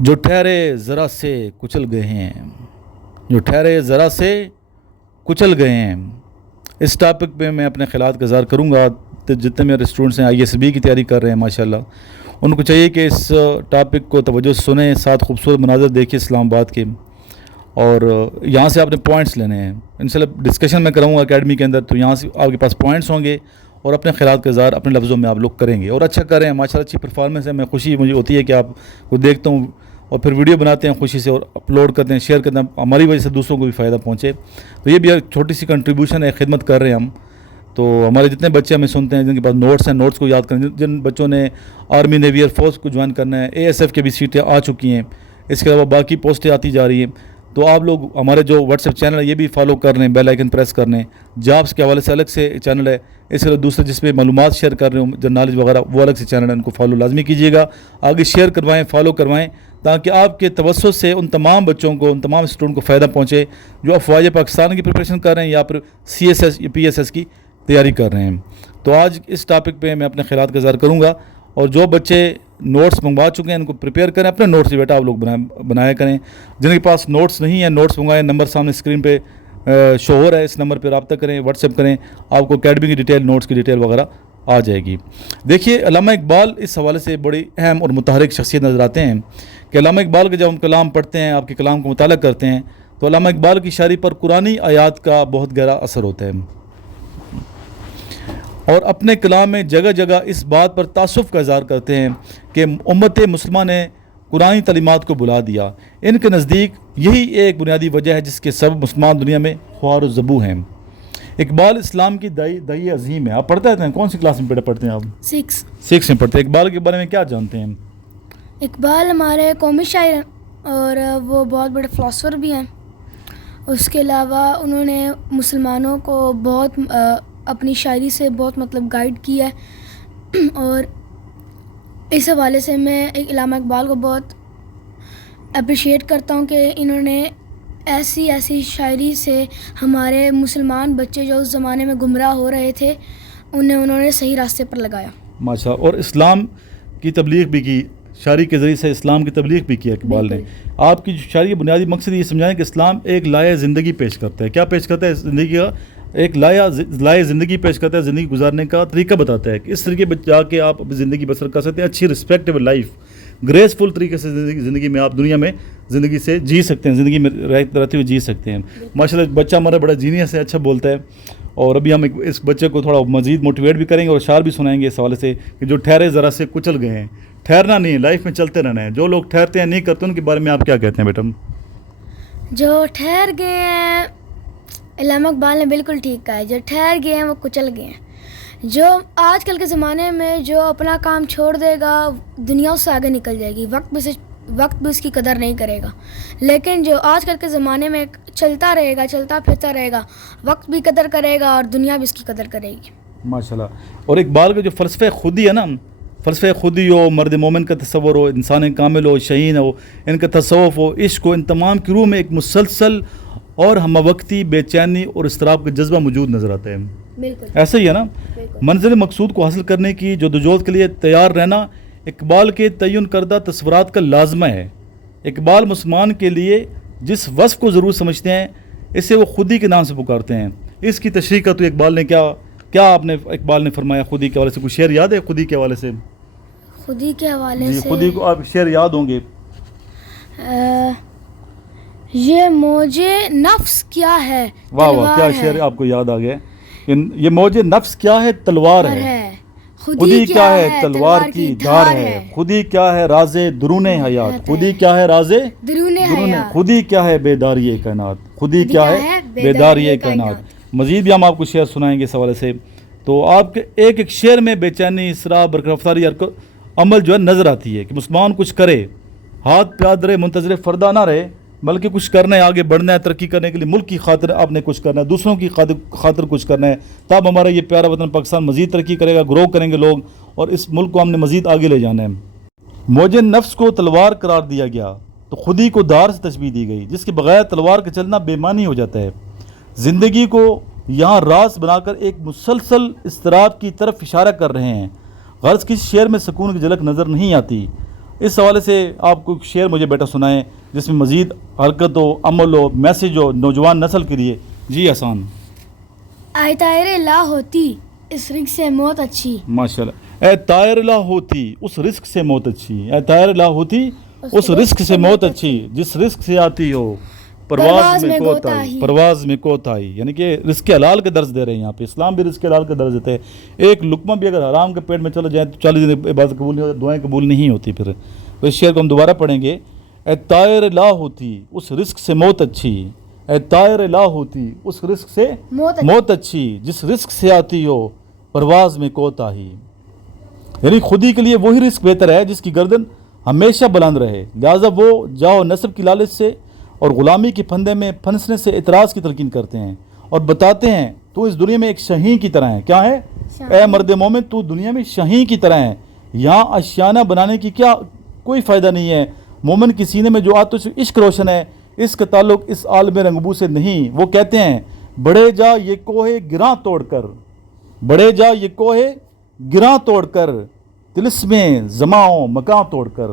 جو ٹھہرے ذرا سے کچل گئے ہیں، جو ٹھہرے ذرا سے کچل گئے ہیں، اس ٹاپک پہ میں اپنے خیالات کا اظہار کروں گا۔ جتنے میرے اسٹوڈنٹس ہیں ISB کی تیاری کر رہے ہیں ماشاءاللہ، ان کو چاہیے کہ اس ٹاپک کو توجہ سے سنیں، ساتھ خوبصورت مناظر دیکھیں اسلام آباد کے، اور یہاں سے آپ نے پوائنٹس لینے ہیں۔ انشاءاللہ ڈسکشن میں کراؤں گا اکیڈمی کے اندر، تو یہاں سے آپ کے پاس پوائنٹس ہوں گے اور اپنے خیالات کا اظہار اپنے لفظوں میں آپ لوگ کریں گے، اور اچھا کر رہے ہیں ماشاءاللہ، اچھی پرفارمنس ہے۔ میں خوشی مجھے ہوتی ہے کہ آپ کو دیکھتا ہوں اور پھر ویڈیو بناتے ہیں خوشی سے اور اپلوڈ کرتے ہیں، شیئر کرتے ہیں، ہماری وجہ سے دوسروں کو بھی فائدہ پہنچے، تو یہ بھی ایک چھوٹی سی کنٹریبیوشن ہے، خدمت کر رہے ہیں ہم۔ تو ہمارے جتنے بچے ہمیں سنتے ہیں جن کے پاس نوٹس ہیں، نوٹس کو یاد کریں، جن بچوں نے آرمی نیوی ایئر فورس کو جوائن کرنا ہے، ASF کے بھی سیٹیں آ چکی ہیں، اس کے علاوہ باقی پوسٹیں آتی جا رہی ہیں، تو آپ لوگ ہمارے جو واٹس ایپ چینل ہے یہ بھی فالو کر رہے ہیں، بیل آئیکن پریس کر رہے ہیں۔ جابس کے حوالے سے الگ سے چینل ہے، اس کے علاوہ دوسرے جس پہ معلومات شیئر کر رہے ہوں جن نالج وغیرہ، وہ الگ سے چینل ہے، ان کو فالو لازمی کیجیے گا، آگے شیئر کروائیں، فالو کروائیں، تاکہ آپ کے توسط سے ان تمام بچوں کو، ان تمام اسٹوڈنٹ کو فائدہ پہنچے جو افواج پاکستان کی پریپریشن کر رہے ہیں یا پھر CSS یا PSS کی تیاری کر رہے ہیں۔ تو آج اس ٹاپک پہ میں اپنے خیالات کا اظہار کروں گا، اور جو بچے نوٹس منگوا چکے ہیں ان کو پریپیئر کریں، اپنے نوٹس بیٹا آپ لوگ بنایا کریں، جن کے پاس نوٹس نہیں ہیں نوٹس منگوائیں، نمبر سامنے اسکرین پہ شو ہو رہا ہے، اس نمبر پہ رابطہ کریں، واٹس ایپ کریں، آپ کو اکیڈمی کی ڈیٹیل، نوٹس کی ڈیٹیل وغیرہ آ جائے گی۔ دیکھیے علامہ اقبال اس حوالے سے بڑی اہم اور متحرک شخصیت نظر آتے ہیں کہ علامہ اقبال کے جب ہم کلام پڑھتے ہیں، آپ کے کلام کو مطالعہ کرتے ہیں، تو علامہ اقبال کی شاعری پر قرآنی آیات کا بہت گہرا اثر ہوتا ہے، اور اپنے کلام میں جگہ جگہ اس بات پر تعصب کا اظہار کرتے ہیں کہ امت مسلمہ نے قرآنی تعلیمات کو بلا دیا۔ ان کے نزدیک یہی ایک بنیادی وجہ ہے جس کے سبب مسلمان دنیا میں خوار و زبو ہیں۔ اقبال اسلام کی دائی عظیم ہے۔ آپ پڑھتے ہیں کون سی کلاس میں پڑھتے ہیں آپ؟ 6 میں پڑھتے ہیں۔ اقبال کے بارے میں کیا جانتے ہیں؟ اقبال ہمارے قومی شاعر ہیں اور وہ بہت بڑے فلاسفر بھی ہیں۔ اس کے علاوہ انہوں نے مسلمانوں کو بہت اپنی شاعری سے بہت گائیڈ کیا ہے، اور اس حوالے سے میں علامہ اقبال کو بہت اپریشیٹ کرتا ہوں کہ انہوں نے ایسی شاعری سے ہمارے مسلمان بچے جو اس زمانے میں گمراہ ہو رہے تھے انہوں نے صحیح راستے پر لگایا ماشاء اللہ، اور اسلام کی تبلیغ بھی کی، شاعری کے ذریعے سے اسلام کی تبلیغ بھی کیا اقبال نے۔ آپ کی شاعری بنیادی مقصد یہ سمجھائیں کہ اسلام ایک لائحہ زندگی پیش کرتا ہے۔ کیا پیش کرتا ہے؟ زندگی کا ایک لائحہ زندگی پیش کرتا ہے، زندگی گزارنے کا طریقہ بتاتا ہے کہ اس طریقے پہ جا کے آپ اپنی زندگی بسر کر سکتے ہیں، اچھی رسپیکٹیبل لائف، گریسفل طریقے سے زندگی میں آپ دنیا میں زندگی سے جی سکتے ہیں، زندگی میں رہتے ہوئے جی سکتے ہیں۔ ماشاءاللہ بچہ ہمارا بڑا جینیس ہے، اچھا بولتا ہے، اور ابھی ہم اس بچے کو تھوڑا مزید موٹیویٹ بھی کریں گے اور اشعار بھی سنائیں گے اس حوالے سے کہ جو ٹھہرے ذرا سے کچل گئے ہیں۔ ٹھہرنا نہیں ہے، لائف میں چلتے رہنا ہے۔ جو لوگ ٹھہرتے ہیں نہیں کرتے ان کے بارے میں آپ کیا کہتے ہیں بیٹم؟ جو ٹھہر گئے ہیں، علامہ اقبال نے بالکل ٹھیک کہا ہے، جو ٹھہر گئے ہیں وہ کچل گئے ہیں۔ جو آج کل کے زمانے میں جو اپنا کام چھوڑ دے گا دنیا اس سے آگے نکل جائے گی، وقت بھی اس کی قدر نہیں کرے گا، لیکن جو آج کل کے زمانے میں چلتا رہے گا، چلتا پھرتا رہے گا، وقت بھی قدر کرے گا اور دنیا بھی اس کی قدر کرے گی ماشاءاللہ۔ اور اقبال کا جو فلسفہ خودی ہے نا، فلسفہ خودی ہو، مرد مومن کا تصور ہو، انسان کامل ہو، شہین ہو، ان کا تصوف ہو، عشق ہو، ان تمام کی روح میں ایک مسلسل اور ہم وقتی بے چینی اور اضطراب کا جذبہ موجود نظر آتا ہے۔ بالکل ایسا ہی ہے نا، منزل مقصود کو حاصل کرنے کی جدوجہد کے لیے تیار رہنا اقبال کے تعین کردہ تصورات کا لازمہ ہے۔ اقبال مسلمان کے لیے جس وصف کو ضرور سمجھتے ہیں اسے وہ خودی کے نام سے پکارتے ہیں۔ اس کی تشریح کا تو اقبال نے کیا آپ نے اقبال نے فرمایا خودی کے حوالے سے؟ کوئی شعر یاد ہے خودی کے حوالے سے؟ خودی کے حوالے سے خودی کو آپ شعر یاد ہوں گے؟ یہ موج نفس کیا ہے، واہ واہ، کیا شعر آپ کو یاد آ گیا؟ یہ موج نفس کیا ہے، تلوار ہے، خودی کیا ہے تلوار کی دھار ہے، خودی کیا ہے راز درون حیات، خودی کیا ہے راز درون، خودی کیا ہے بیداری کائنات، خودی کیا ہے بیداری کائنات۔ مزید بھی ہم آپ کو شعر سنائیں گے اس حوالے سے۔ تو آپ کے ایک شعر میں بے چینی، اسراف، برقراری عمل جو ہے نظر آتی ہے کہ مسلمان کچھ کرے، ہاتھ پیاد رہے، منتظر فردہ نہ رہے، بلکہ کچھ کرنا ہے، آگے بڑھنا ہے، ترقی کرنے کے لیے ملک کی خاطر آپ نے کچھ کرنا ہے، دوسروں کی خاطر کچھ کرنا ہے، تب ہمارا یہ پیارا وطن پاکستان مزید ترقی کرے گا، گرو کریں گے لوگ، اور اس ملک کو ہم نے مزید آگے لے جانا ہے۔ موج نفس کو تلوار قرار دیا گیا تو خودی کو دار سے تشبیہ دی گئی، جس کے بغیر تلوار کا چلنا بے معنی ہو جاتا ہے۔ زندگی کو یہاں راز بنا کر ایک مسلسل اضطراب کی طرف اشارہ کر رہے ہیں۔ غرض کسی شعر میں سکون کی جھلک نظر نہیں آتی۔ اس حوالے سے آپ کو شعر مجھے بیٹا سنائیں جس میں مزید حرکت ہو، عمل ہو، میسیج ہو نوجوان نسل کے لیے. جی آسان. آئے طائر لا ہوتی اس رزق سے موت اچھی. ماشاء اللہ. اے طائر لا ہوتی اس رزق سے موت اچھی. اے طائر لا ہوتی اس رزق سے موت اچھی جس رزق سے آتی ہو پرواز میں کوتاہی. پرواز میں کوتاہی یعنی کہ رزق حلال کا درس دے رہے ہیں یہاں پہ. اسلام بھی رزق حلال کا درس دیتے ہیں. ایک لقمہ بھی اگر حرام کے پیٹ میں چلا جائے تو 40 دن عبادت قبول نہیں ہوتی، دعائیں قبول نہیں ہوتی. پھر تو اس شعر کو ہم دوبارہ پڑھیں گے. اے طائر لا ہوتی اس رزق سے موت اچھی. اے طائر لا ہوتی اس رزق سے موت اچھی جس رزق سے آتی ہو پرواز میں کوتاہی. یعنی خودی کے لیے وہی رزق بہتر ہے جس کی گردن ہمیشہ بلند رہے. لہٰذا وہ جاؤ نسب کی لالچ سے اور غلامی کے پھندے میں پھنسنے سے اعتراض کی تلقین کرتے ہیں اور بتاتے ہیں تو اس دنیا میں ایک شاہین کی طرح ہے. کیا ہے؟ اے مرد مومن تو دنیا میں شاہین کی طرح ہے. یہاں اشیانہ بنانے کی کیا کوئی فائدہ نہیں ہے. مومن کے سینے میں جو آتش عشق روشن ہے اس کا تعلق اس عالم رنگبو سے نہیں. وہ کہتے ہیں بڑھے جا یہ کوہ گراں توڑ کر، بڑھے جا یہ کوہ گراں توڑ کر، طلسمیں زماؤں مکاں توڑ کر،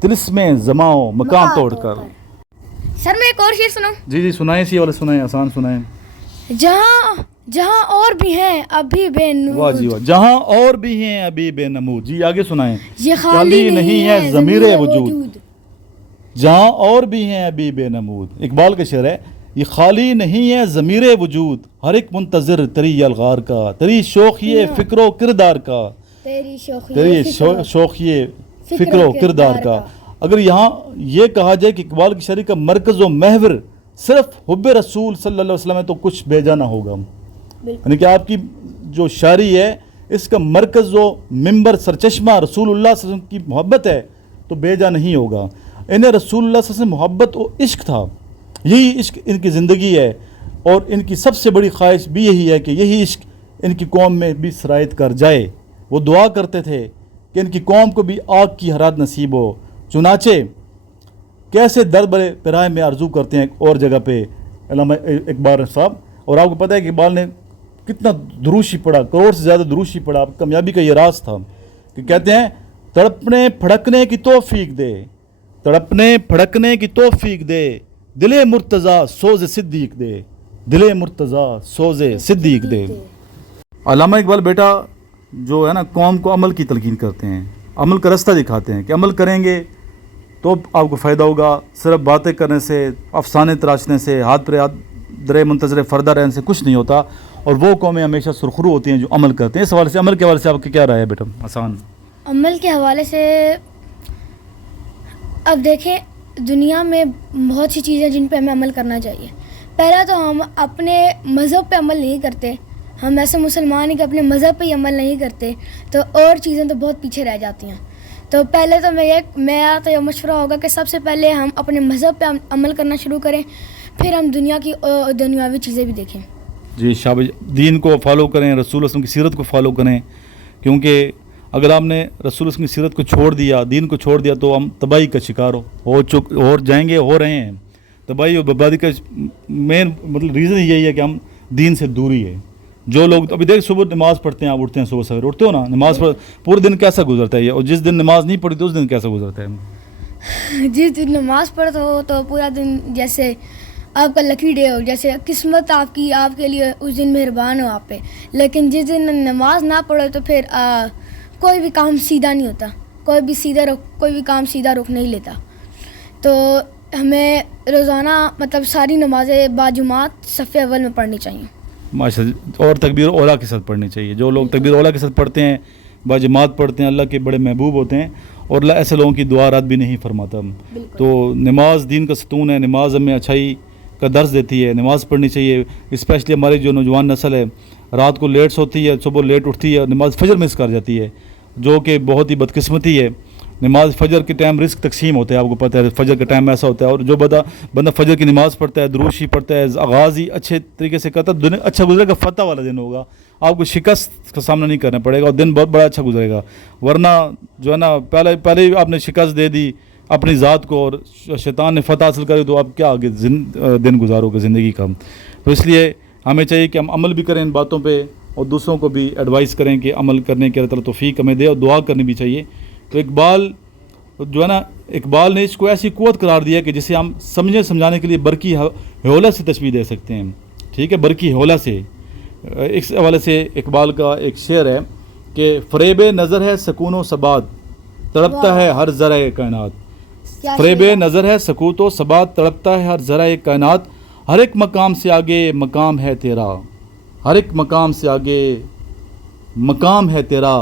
طلسمیں زماؤں مکاں توڑ کر. سر میں ایک اور شعر سناؤں؟ جی سنائیں. اسی والے سنائیں، آسان سنائیں. جہاں اور بھی ہیں ابھی بے نمود. واہ جی واہ. جہاں اور بھی ہیں ابھی بے نمود. جی آگے سنائیں. یہ خالی نہیں ہے ضمیر وجود. جہاں اور بھی ہیں ابھی بے نمود. اقبال کا شعر ہے. یہ خالی نہیں ہے ضمیر وجود، ہر ایک منتظر تری الغار کا، تری شوخی فکر و کردار کا، تیری شوخی فکر و کردار کا. اگر یہاں یہ کہا جائے کہ اقبال کی شاعری کا مرکز و محور صرف حب رسول صلی اللہ علیہ وسلم ہے تو کچھ بے جا نہ ہوگا. یعنی کہ آپ کی جو شاعری ہے اس کا مرکز و منبر سرچشمہ رسول اللہ صلی اللہ علیہ وسلم کی محبت ہے تو بے جا نہیں ہوگا. انہیں رسول اللہ صلی اللہ علیہ وسلم محبت و عشق تھا. یہی عشق ان کی زندگی ہے اور ان کی سب سے بڑی خواہش بھی یہی ہے کہ یہی عشق ان کی قوم میں بھی سرایت کر جائے. وہ دعا کرتے تھے کہ ان کی قوم کو بھی آگ کی حرارت نصیب ہو. چنانچہ کیسے در برے پیرائے میں آرزو کرتے ہیں اور جگہ پہ علامہ اقبال صاحب. اور آپ کو پتہ ہے کہ اقبال نے کتنا دروشی پڑھا، کروڑ سے زیادہ دروشی پڑھا. کامیابی کا یہ راز تھا کہ کہتے ہیں تڑپنے پھڑکنے کی توفیق دے، تڑپنے پھڑکنے کی توفیق دے، دل مرتضیٰ سوز صدیق دے، دل مرتضیٰ سوز صدیق دے. علامہ اقبال بیٹا جو ہے نا قوم کو عمل کی تلقین کرتے ہیں، عمل کا رستہ دکھاتے ہیں کہ عمل کریں گے تو آپ کو فائدہ ہوگا. صرف باتیں کرنے سے، افسانے تراشنے سے، ہاتھ پر ہاتھ درے منتظر فردہ رہنے سے کچھ نہیں ہوتا. اور وہ قومیں ہمیشہ سرخرو ہوتی ہیں جو عمل کرتے ہیں. اس حوالے سے عمل کے حوالے سے آپ کی کیا رائے ہے بیٹا؟ آسان. عمل کے حوالے سے اب دیکھیں دنیا میں بہت سی چیزیں جن پہ ہمیں عمل کرنا چاہیے. پہلا تو ہم اپنے مذہب پہ عمل نہیں کرتے. ہم ایسے مسلمان ہیں کہ اپنے مذہب پہ ہی عمل نہیں کرتے تو اور چیزیں تو بہت پیچھے رہ جاتی ہیں. تو پہلے تو میرا تو یہ مشورہ ہوگا کہ سب سے پہلے ہم اپنے مذہب پہ عمل کرنا شروع کریں، پھر ہم دنیا کی دنیاوی چیزیں بھی دیکھیں. جی شاباش. دین کو فالو کریں، رسول اللہ صلی اللہ علیہ وسلم کی سیرت کو فالو کریں، کیونکہ اگر آپ نے رسول اللہ صلی اللہ علیہ وسلم کی سیرت کو چھوڑ دیا، دین کو چھوڑ دیا تو ہم تباہی کا شکار ہو جائیں گے، ہو رہے ہیں. تباہی اور بربادی کا مین مطلب ریزن یہی ہے کہ ہم دین سے دوری ہے. جو لوگ ابھی دیکھ صبح نماز پڑھتے ہیں، آپ اٹھتے ہیں صبح سویرے اٹھتے ہو نا، نماز پڑھ پورے دن کیسا گزرتا ہے، اور جس دن نماز نہیں پڑھی تو اس دن کیسا گزرتا ہے؟ جس دن نماز پڑھتے ہو تو پورا دن جیسے آپ کا لکی ڈے ہو، جیسے قسمت آپ کے لیے اس دن مہربان ہو آپ پہ. لیکن جس دن نماز نہ پڑھو تو پھر کوئی بھی کام سیدھا نہیں ہوتا، کوئی بھی کام سیدھا رخ نہیں لیتا. تو ہمیں روزانہ مطلب ساری نمازیں باجماعت صف اول میں پڑھنی چاہیے. ماشاء اللہ. اور تکبیر اولیٰ کے ساتھ پڑھنی چاہیے. جو لوگ تکبیر اولیٰ کے ساتھ پڑھتے ہیں، باجماعت پڑھتے ہیں، اللہ کے بڑے محبوب ہوتے ہیں اور اللہ ایسے لوگوں کی دعا رات بھی نہیں فرماتا. تو نماز دین کا ستون ہے. نماز ہمیں اچھائی کا درس دیتی ہے. نماز پڑھنی چاہیے. اسپیشلی ہماری جو نوجوان نسل ہے رات کو لیٹ سوتی ہے، صبح لیٹ اٹھتی ہے، نماز فجر مس کر جاتی ہے، جو کہ بہت ہی بدقسمتی ہے. نماز فجر کے ٹائم رزق تقسیم ہوتا ہے، آپ کو پتہ ہے فجر کا ٹائم ایسا ہوتا ہے. اور جو بندہ فجر کی نماز پڑھتا ہے، دروشی پڑھتا ہے، آغاز ہی اچھے طریقے سے کرتا ہے، دن اچھا گزرے گا. فتح والا دن ہوگا، آپ کو شکست کا سامنا نہیں کرنا پڑے گا اور دن بہت بڑا اچھا گزرے گا. ورنہ جو ہے نا پہلے ہی آپ نے شکست دے دی اپنی ذات کو اور شیطان نے فتح حاصل کری تو آپ کیا آگے دن گزارو گے زندگی کا. تو اس لیے ہمیں چاہیے کہ ہم عمل بھی کریں ان باتوں پہ اور دوسروں کو بھی ایڈوائز کریں کہ عمل کرنے کے اللہ تعالیٰ توفیق ہمیں دے اور دعا کرنی بھی چاہیے. تو اقبال جو ہے نا اقبال نے اس کو ایسی قوت قرار دیا کہ جسے ہم سمجھانے کے لیے برقی ہولہ سے تشبیہ دے سکتے ہیں. ٹھیک ہے, برقی ہولہ سے. اس حوالے سے اقبال کا ایک شعر ہے کہ فریب نظر ہے سکون و ثبات تڑپتا ہے ہر ذرہ کائنات. فریب نظر ہے سکوت و ثبات تڑپتا ہے ہر ذرہ کائنات. ہر ایک مقام سے آگے مقام ہے تیرا, ہر ایک مقام سے آگے مقام ہے تیرا.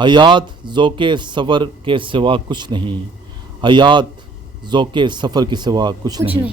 حیات ذوق سفر کے سوا کچھ نہیں, حیات ذوق سفر کے سوا کچھ نہیں.